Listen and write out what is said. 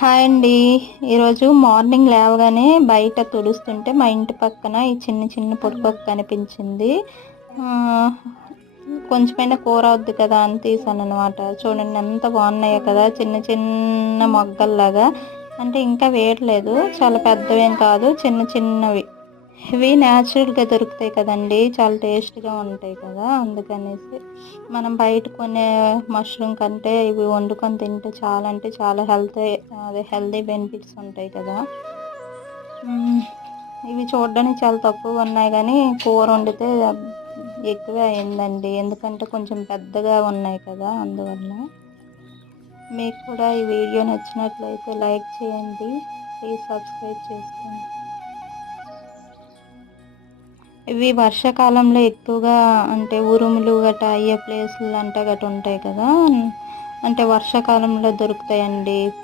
Hi అండి. ఈరోజు morning లేవగానే బయట తుడుస్తుంటే మా ఇంటి పక్కన ఈ చిన్న చిన్న పొడిపొక్క కనిపించింది. కొంచెమైనా కూర అవుద్ది కదా అని తీసాను అనమాట చూడండి ఎంత బాగున్నాయో కదా చిన్న చిన్న మొగ్గల్లాగా. అంటే ఇంకా వేయట్లేదు చాలా పెద్దవేం కాదు చిన్న చిన్నవి. ఇవి న్యాచురల్గా దొరుకుతాయి కదండి. చాలా టేస్ట్గా ఉంటాయి కదా. అందుకనేసి మనం బయట కొనే మష్రూమ్ కంటే ఇవి వండుకొని తింటే చాలా అంటే చాలా హెల్త్ అదే హెల్తీ బెనిఫిట్స్ ఉంటాయి కదా. ఇవి చూడడానికి చాలా తక్కువ ఉన్నాయి కానీ కూర వండితే ఎక్కువే అయిందండి. ఎందుకంటే కొంచెం పెద్దగా ఉన్నాయి కదా అందువల్ల. మీకు కూడా ఈ వీడియో నచ్చినట్లయితే లైక్ చేయండి. ప్లీజ్ సబ్స్క్రైబ్ చేసుకోండి. ఇవి వర్షాకాలంలో ఎక్కువగా అంటే ఉరుములు గట అయ్యే ప్లేసులు అంట గట ఉంటాయి కదా. అంటే వర్షాకాలంలో దొరుకుతాయండి.